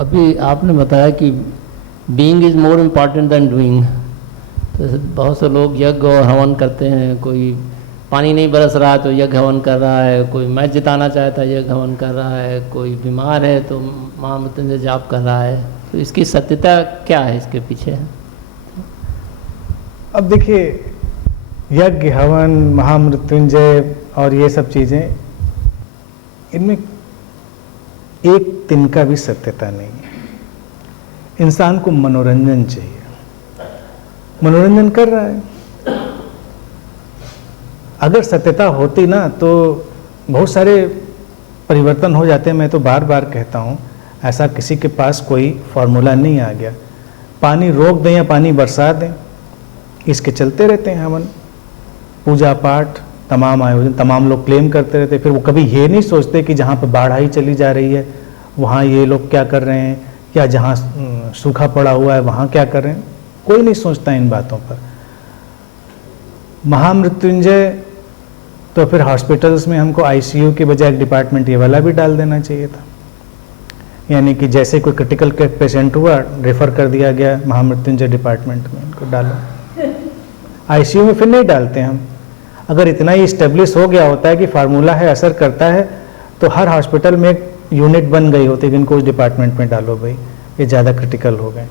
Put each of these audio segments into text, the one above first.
अभी आपने बताया कि being is more important than doing. तो बहुत से लोग यज्ञ और हवन करते हैं, कोई पानी नहीं बरस रहा है तो यज्ञ हवन कर रहा है, कोई मैच जिताना चाहता है यज्ञ हवन कर रहा है, कोई बीमार है तो महामृत्युंजय जाप कर रहा है। तो इसकी सत्यता क्या है इसके पीछे? अब देखिए, यज्ञ हवन महामृत्युंजय और ये सब चीज़ें, इनमें एक तिनका भी सत्यता नहीं है। इंसान को मनोरंजन चाहिए, मनोरंजन कर रहा है। अगर सत्यता होती ना तो बहुत सारे परिवर्तन हो जाते हैं। मैं तो बार बार कहता हूँ, ऐसा किसी के पास कोई फॉर्मूला नहीं आ गया। पानी रोक दें या पानी बरसा दें, इसके चलते रहते हैं हवन, पूजा पाठ, तमाम आयोजन, तमाम लोग क्लेम करते रहते। फिर वो कभी ये नहीं सोचते कि जहाँ पर बाढ़ आई चली जा रही है वहाँ ये लोग क्या कर रहे हैं, या जहाँ सूखा पड़ा हुआ है वहाँ क्या कर रहे हैं। कोई नहीं सोचता इन बातों पर। महामृत्युंजय तो फिर हॉस्पिटल्स में हमको आईसीयू के बजाय एक डिपार्टमेंट ये वाला भी डाल देना चाहिए था। यानी कि जैसे कोई क्रिटिकल पेशेंट हुआ, रेफर कर दिया गया महामृत्युंजय डिपार्टमेंट में, इनको डालो। आईसीयू में फिर नहीं डालते हम। अगर इतना ही इस्टेब्लिश हो गया होता है कि फार्मूला है, असर करता है, तो हर हॉस्पिटल में एक यूनिट बन गई होती कि इनको उस डिपार्टमेंट में डालो भाई, ये ज़्यादा क्रिटिकल हो गए।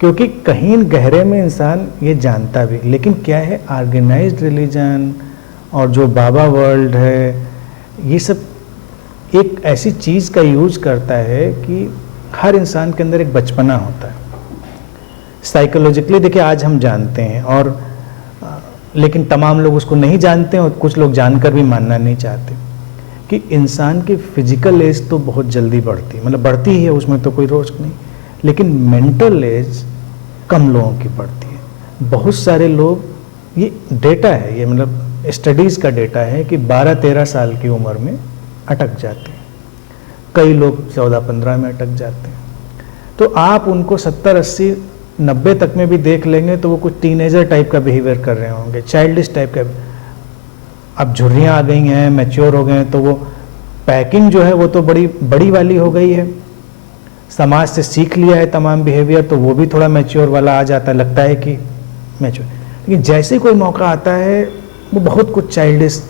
क्योंकि कहीं गहरे में इंसान ये जानता भी, लेकिन क्या है, ऑर्गेनाइज्ड रिलीजन और जो बाबा वर्ल्ड है, ये सब एक ऐसी चीज़ का यूज करता है कि हर इंसान के अंदर एक बचपना होता है। साइकोलॉजिकली देखिए आज हम जानते हैं, और लेकिन तमाम लोग उसको नहीं जानते हैं, और कुछ लोग जानकर भी मानना नहीं चाहते कि इंसान की फिजिकल एज तो बहुत जल्दी बढ़ती है, मतलब बढ़ती ही है, उसमें तो कोई रोक नहीं, लेकिन मेंटल एज कम लोगों की बढ़ती है। बहुत सारे लोग, ये डेटा है, ये मतलब स्टडीज़ का डेटा है कि 12-13 साल की उम्र में अटक जाते हैं, कई लोग 14-15 में अटक जाते हैं। तो आप उनको 70-80-90 तक में भी देख लेंगे तो वो कुछ टीनेजर टाइप का बिहेवियर कर रहे होंगे, चाइल्डिश टाइप का। अब झुर्रियाँ आ गई हैं, मैच्योर हो गए हैं, तो वो पैकिंग जो है वो तो बड़ी वाली हो गई है। समाज से सीख लिया है तमाम बिहेवियर, तो वो भी थोड़ा मैच्योर वाला आ जाता है, लगता है कि मैच्योर। लेकिन जैसे कोई मौका आता है वो बहुत कुछ चाइल्डिश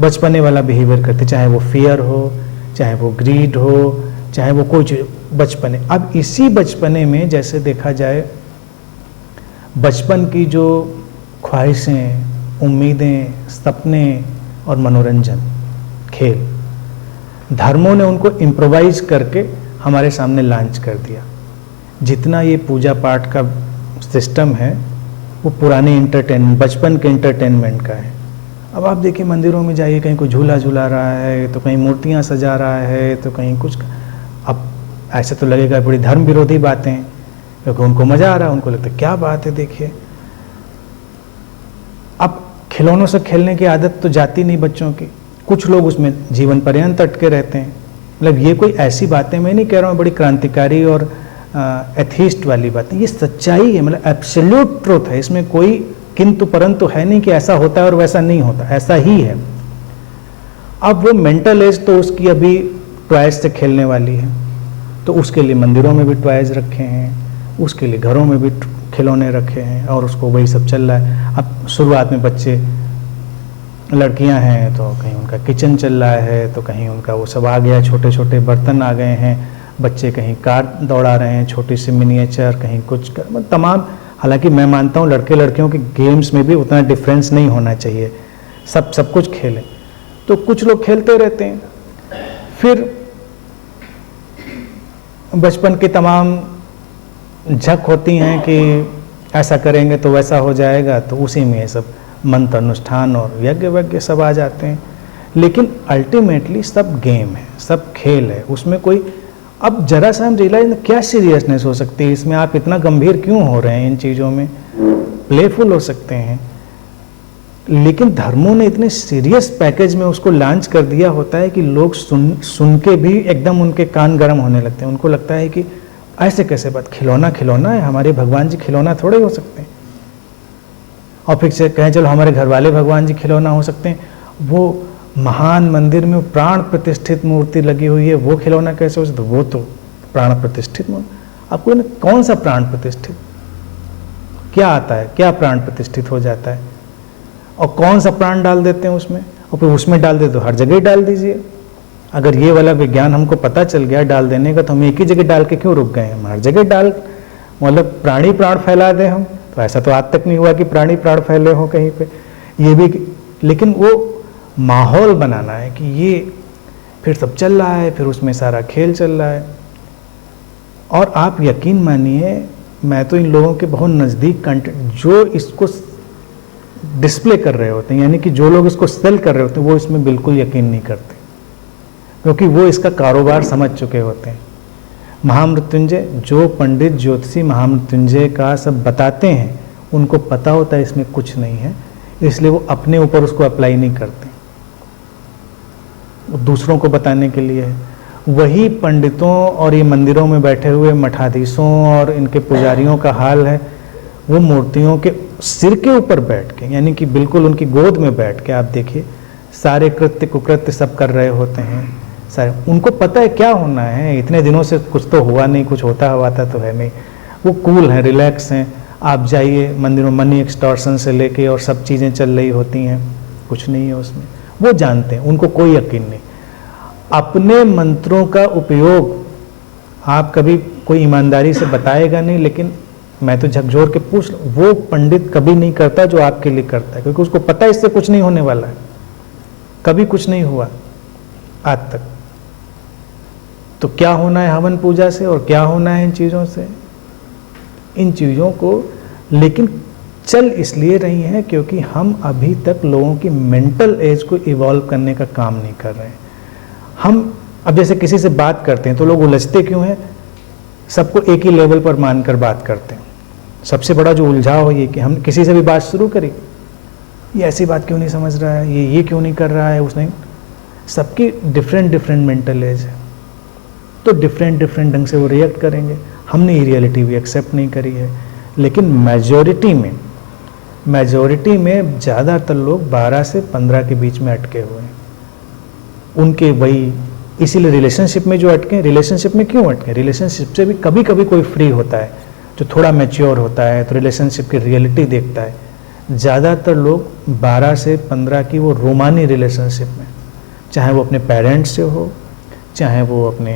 बचपने वाला बिहेवियर करते, चाहे वो फियर हो, चाहे वो ग्रीड हो, चाहे वो कोई चीज़ बचपने। अब इसी बचपने में जैसे देखा जाए, बचपन की जो ख्वाहिशें, उम्मीदें, सपने और मनोरंजन, खेल, धर्मों ने उनको इम्प्रोवाइज करके हमारे सामने लॉन्च कर दिया। जितना ये पूजा पाठ का सिस्टम है वो पुराने बचपन के एंटरटेनमेंट का है। अब आप देखिए मंदिरों में जाइए, कहीं कोई झूला झूला रहा है, तो कहीं मूर्तियाँ सजा रहा है, तो कहीं कुछ। अब ऐसे तो लगेगा बड़ी धर्म विरोधी बातें, क्योंकि उनको मज़ा आ रहा है, उनको लगता है क्या बात है देखिए। अब खिलौनों से खेलने की आदत तो जाती नहीं बच्चों की, कुछ लोग उसमें जीवन पर्यंत अटके रहते हैं। मतलब ये कोई ऐसी बातें मैं नहीं कह रहा हूँ बड़ी क्रांतिकारी और एथीस्ट वाली बातें, ये सच्चाई है, मतलब एब्सोल्यूट ट्रूथ है। इसमें कोई किंतु परंतु है नहीं कि ऐसा होता है और वैसा नहीं होता, ऐसा ही है। अब वो मेंटल एज तो उसकी अभी टॉयज से खेलने वाली है, तो उसके लिए मंदिरों में भी टॉयज रखे हैं, उसके लिए घरों में भी खिलौने रखे हैं, और उसको वही सब चल रहा है। अब शुरुआत में बच्चे, लड़कियां हैं तो कहीं उनका किचन चल रहा है, तो कहीं उनका वो सब आ गया, छोटे छोटे बर्तन आ गए हैं, बच्चे कहीं कार दौड़ा रहे हैं, छोटी सी मिनिएचर, कहीं कुछ तमाम। हालांकि मैं मानता हूँ लड़के लड़कियों के गेम्स में भी उतना डिफरेंस नहीं होना चाहिए, सब कुछ खेलें। तो कुछ लोग खेलते रहते हैं, फिर बचपन की तमाम झक होती हैं कि ऐसा करेंगे तो वैसा हो जाएगा, तो उसी में ये सब मंत्र अनुष्ठान और यज्ञ वज्ञ सब आ जाते हैं। लेकिन अल्टीमेटली सब गेम है, सब खेल है, उसमें कोई, अब जरा सा हम रियलाइज, क्या सीरियसनेस हो सकती है इसमें, आप इतना गंभीर क्यों हो रहे हैं इन चीज़ों में, प्लेफुल हो सकते हैं। लेकिन धर्मों ने इतने सीरियस पैकेज में उसको लॉन्च कर दिया होता है कि लोग सुन के भी एकदम उनके कान गर्म होने लगते हैं। उनको लगता है कि ऐसे कैसे बात, खिलौना खिलौना है, हमारे भगवान जी खिलौना थोड़े हो सकते हैं। और फिर से कहें चलो हमारे घर वाले भगवान जी खिलौना हो सकते हैं, वो महान मंदिर में प्राण प्रतिष्ठित मूर्ति लगी हुई है, वो खिलौना कैसे हो सकता है? वो तो प्राण प्रतिष्ठित आपको ना कौन सा प्राण प्रतिष्ठित, क्या आता है, क्या प्राण प्रतिष्ठित हो जाता है, और कौन सा प्राण डाल देते हैं उसमें, और फिर उसमें डाल दे तो हर जगह ही डाल दीजिए। अगर ये वाला विज्ञान हमको पता चल गया डाल देने का, तो हम एक ही जगह डाल के क्यों रुक गए, हम हर जगह डाल, मतलब प्राणी प्राण फैला दें हम, तो ऐसा तो आज तक नहीं हुआ कि प्राणी प्राण फैले हो कहीं पे, ये भी, लेकिन वो माहौल बनाना है कि ये फिर सब चल रहा है, फिर उसमें सारा खेल चल रहा है। और आप यकीन मानिए, मैं तो इन लोगों के बहुत नज़दीक कंटेंट, जो इसको डिस्प्ले कर रहे होते हैं, यानी कि जो लोग इसको सेल कर रहे होते हैं, वो इसमें बिल्कुल यकीन नहीं करते, क्योंकि वो इसका कारोबार समझ चुके होते हैं। महामृत्युंजय, जो पंडित ज्योतिषी महामृत्युंजय का सब बताते हैं, उनको पता होता है इसमें कुछ नहीं है, इसलिए वो अपने ऊपर उसको अप्लाई नहीं करते, वो दूसरों को बताने के लिए है। वही पंडितों और ये मंदिरों में बैठे हुए मठाधीशों और इनके पुजारियों का हाल है, वो मूर्तियों के सिर के ऊपर बैठ के, यानी कि बिल्कुल उनकी गोद में बैठ के, आप देखिए सारे कृत्य कुकृत्य सब कर रहे होते हैं सारे। उनको पता है क्या होना है, इतने दिनों से कुछ तो हुआ नहीं, कुछ होता हुआ था तो है नहीं, वो कूल हैं, रिलैक्स हैं। आप जाइए मंदिरों, मनी एक्सटॉर्शन से लेके और सब चीज़ें चल रही होती हैं, कुछ नहीं है उसमें, वो जानते हैं, उनको कोई यकीन नहीं। अपने मंत्रों का उपयोग आप कभी कोई ईमानदारी से बताएगा नहीं, लेकिन मैं तो झकझोर के पूछ, वो पंडित कभी नहीं करता जो आपके लिए करता है, क्योंकि उसको पता है इससे कुछ नहीं होने वाला है, कभी कुछ नहीं हुआ आज तक। तो क्या होना है हवन पूजा से और क्या होना है इन चीज़ों से, इन चीज़ों को लेकिन चल इसलिए रही हैं क्योंकि हम अभी तक लोगों की मेंटल एज को इवॉल्व करने का काम नहीं कर रहे हैं। हम अब जैसे किसी से बात करते हैं तो लोग उलझते क्यों हैं, सबको एक ही लेवल पर मानकर बात करते हैं। सबसे बड़ा जो उलझाव हो ये कि हम किसी से भी बात शुरू करें, ये ऐसी बात क्यों नहीं समझ रहा है, ये क्यों नहीं कर रहा है, उसने, सबकी डिफरेंट मेंटल एज है, तो डिफरेंट ढंग से वो रिएक्ट करेंगे। हमने ये रियलिटी भी एक्सेप्ट नहीं करी है, लेकिन मेजॉरिटी में ज़्यादातर लोग 12 से 15 के बीच में अटके हुए हैं। उनके वही, इसीलिए रिलेशनशिप में जो अटके, रिलेशनशिप में क्यों अटके, रिलेशनशिप से भी कभी कभी कोई फ्री होता है जो थोड़ा मैच्योर होता है, तो रिलेशनशिप की रियलिटी देखता है। ज़्यादातर लोग 12 से 15 की वो रोमानी रिलेशनशिप में, चाहे वो अपने पेरेंट्स से हो, चाहे वो अपने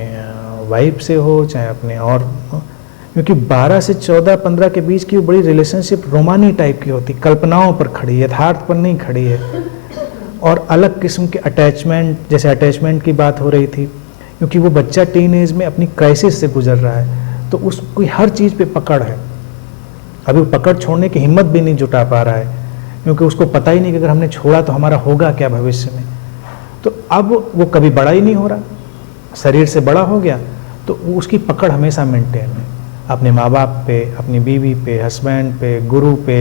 वाइफ से हो, चाहे अपने और, क्योंकि 12 से 14-15 के बीच की वो बड़ी रिलेशनशिप रोमानी टाइप की होती, कल्पनाओं पर खड़ी है, यथार्थ पर नहीं खड़ी है। और अलग किस्म के अटैचमेंट, जैसे अटैचमेंट की बात हो रही थी, क्योंकि वो बच्चा टीन एज में अपनी क्राइसिस से गुजर रहा है, तो उसकी हर चीज़ पे पकड़ है, अभी वो पकड़ छोड़ने की हिम्मत भी नहीं जुटा पा रहा है, क्योंकि उसको पता ही नहीं कि अगर हमने छोड़ा तो हमारा होगा क्या भविष्य में। तो अब वो कभी बड़ा ही नहीं हो रहा, शरीर से बड़ा हो गया, तो उसकी पकड़ हमेशा मेंटेन है, अपने माँ बाप पे, अपनी बीवी पे, हस्बैंड पे, गुरु पे,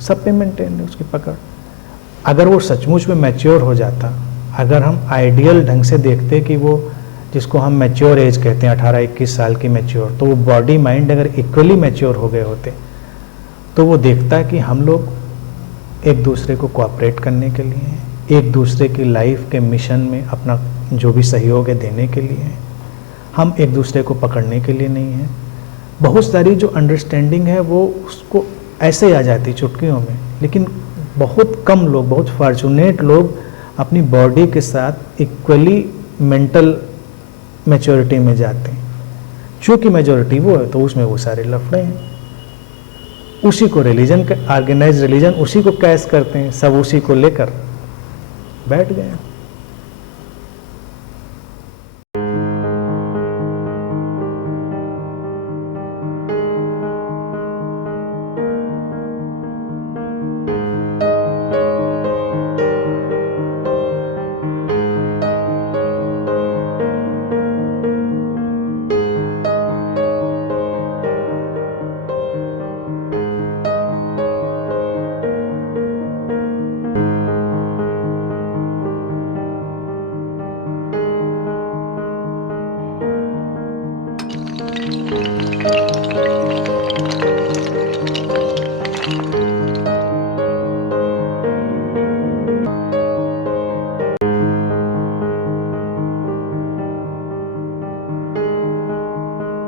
सब पे मेंटेन है उसकी पकड़। अगर वो सचमुच में मैच्योर हो जाता, अगर हम आइडियल ढंग से देखते कि वो, जिसको हम मैच्योर एज कहते हैं 18-21 साल की मैच्योर, तो वो बॉडी माइंड अगर इक्वली मैच्योर हो गए होते, तो वो देखता कि हम लोग एक दूसरे को कोऑपरेट करने के लिए, एक दूसरे की लाइफ के मिशन में अपना जो भी सहयोग है देने के लिए, हम एक दूसरे को पकड़ने के लिए नहीं है। बहुत सारी जो अंडरस्टैंडिंग है वो उसको ऐसे ही आ जाती चुटकियों में, लेकिन बहुत कम लोग, बहुत फॉर्चुनेट लोग अपनी बॉडी के साथ इक्वली मेंटल मैच्योरिटी में जाते हैं। चूँकि मेजॉरिटी वो है तो उसमें वो सारे लफड़े हैं, उसी को रिलीजन, ऑर्गेनाइज रिलीजन उसी को कैश करते हैं, सब उसी को लेकर बैठ गए हैं।